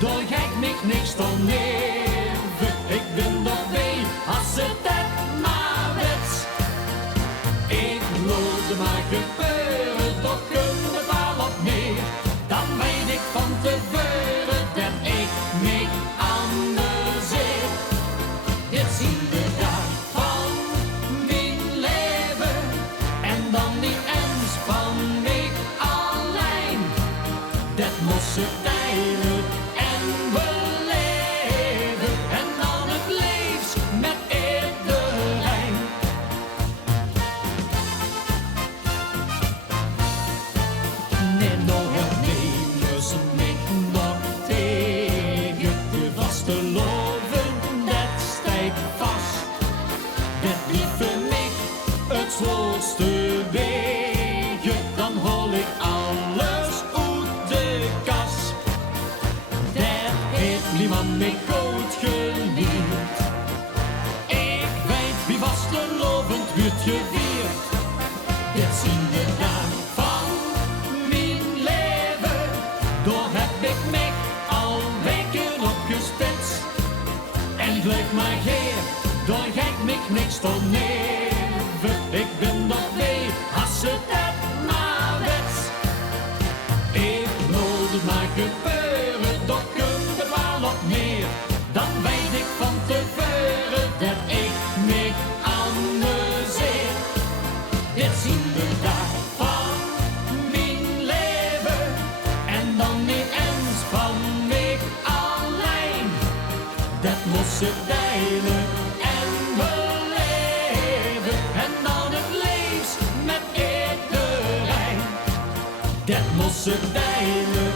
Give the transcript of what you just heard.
Door gek mich niks te leven. Ik ben erbij als het het maar wets. Ik wilde maar gebeuren, toch komt het wel op neer. Dan weet ik van tevoren dat ik mich amuseer. Dit zie de dag van mijn leven en dan niet eens van mij alleen. Dat moest ze delen en beleven en dan het liefst met iedereen. Nee, nou hernemen ze mich nog tegen. De vaste loven, dat steekt vast. Dat die voor mij het zwaarste wegen. Dan hol ik alles uit de kas. Daar heeft niemand mij goed geleerd. Ik weet wie vastelovend wordt gevierd. Dit zien de dag van mijn leven. Door heb ik mij al weken opgespitst. En het lukt maar geer, door gek mich niks te neven. Ik ben nog mee, als het het maar wets. Ik wil het maar gebeuren, toch komt het wel op neer. Dan weet ik van tevoren dat ik mich amuseer. Dit zien de dag van mijn leven en dan niet eens van mij alleen. Dat moest ze delen en beleven en dan het liefst met iedereen. Dat moest ze delen